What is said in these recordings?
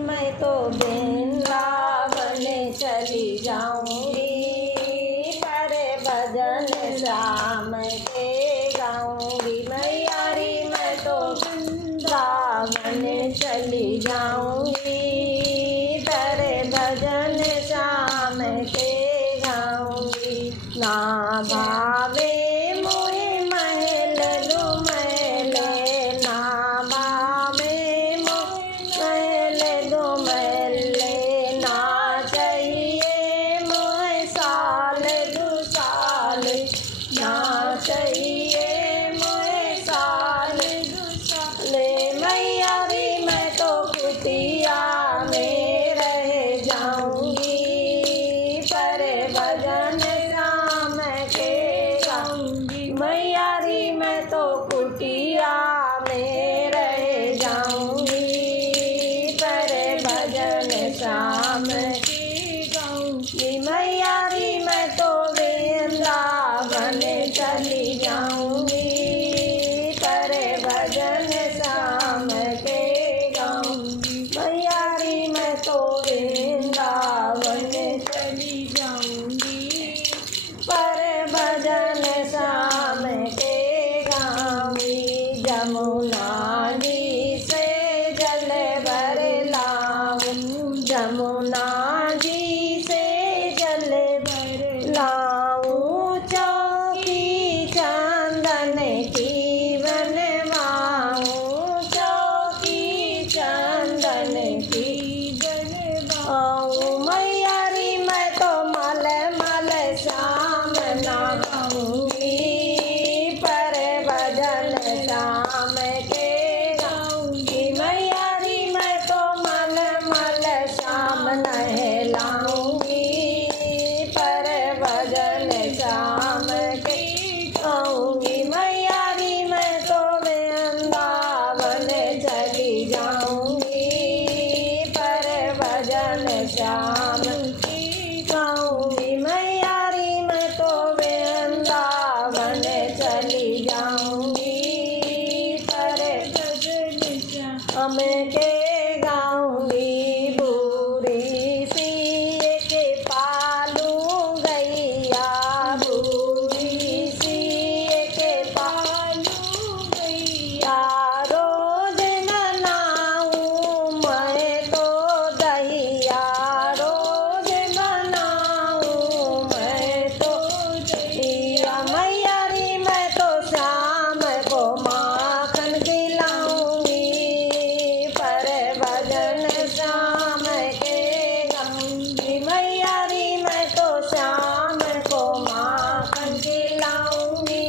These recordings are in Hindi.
मैं तो वृंदावन चली जाऊंगी, पर भजन श्याम के गाऊंगी। मैयारी मैं तो वृंदावन चली जाऊंगी, पर भजन श्याम के गाऊंगी। ना भावे मोहे महल दुमैले, ना भावे महल दुमैले, ना चाहिए मोहे साल दुसाल, ना चाहिए मोहे साल दुसाल। मैयारी मैं तो कुटिया में रह जाऊंगी, पर भजन श्याम के गाऊंगी। मैयारी मैं तो कुटिया में रह जाऊंगी, पर भजन श्याम के गाऊंगी। मैयारी मैं तो वृंदावन चली जाऊंगी, पर भजन श्याम के गाऊंगी। मैयारी मैं तो वृंदावन चली जाऊंगी, पर भजन श्याम के गाऊंगी। जमुना जी से जल भर लाऊं, जमुना जी से जल भर लाऊं, चौकी चंदन की बनवाऊं, चौकी चंदन की बनवाऊं। मैयारी मैं तो मल मल श्याम नहाऊंगी, पर भजन श्याम के गाऊंगी। मैयारी मैं तो मल मल श्याम नहलाऊंगी, पर भजन श्याम के गाऊंगी। मैयारी मैं तो वृंदावन चली जाऊंगी, पर भजन श्याम के गाऊंगी। मैयारी मैं तो वृंदावन चली जाऊंगी, पर भजन श्याम के गाऊंगी। बूढ़ी सी के पालू गैया, बूढ़ी सी के पालू गैया, रोज बनाऊं मैं तो दहिया, रोज बनाऊं मैं तो दहिया। मैयारी मैं तो श्याम को माखन खिलाऊंगी, पर भजन श्याम के गाऊंगी। मैयारी मैं तो श्याम को माखन खिलाऊंगी,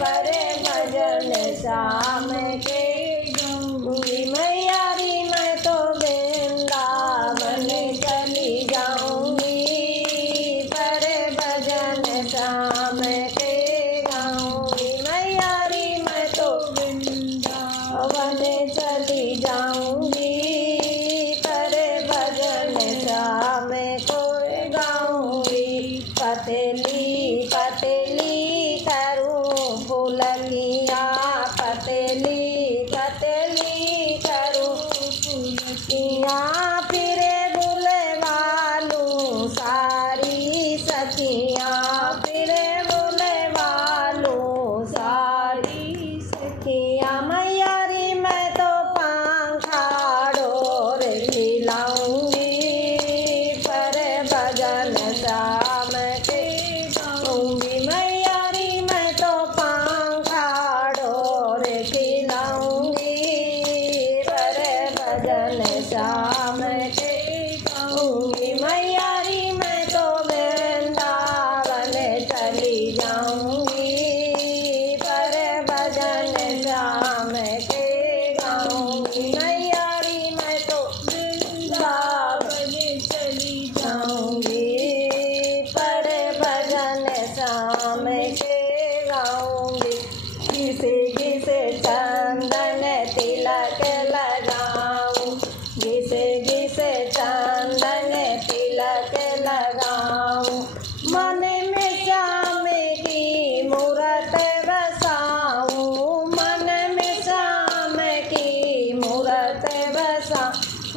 पर भजन श्याम के गाऊंगी। मैयारी मैं तो वृंदावन चली जाऊंगी, पर भजन श्याम के गाऊंगी। मैयारी मैं तो वृंदावन चली जाऊंगी, पर भजन श्याम को गाऊंगी। पतली पतली करूं फुलकिया, पतली पतली करूं फुलकिया, फिर बुलवा लूं सारी सखियां, फिर बुलवा लूं सारी सखियां। मैयारी मैं तो पंखा डोर हिलाऊंगी, पर भजन श्याम के गाऊंगी। मैयारी मैं तो पंखा डोर खिलाऊंगी, पर भजन श्याम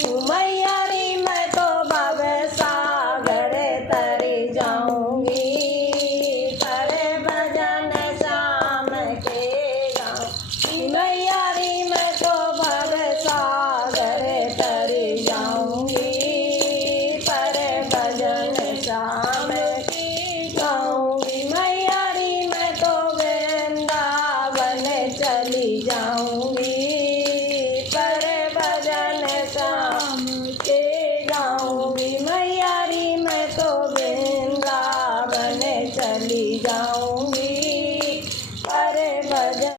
हूँ मैया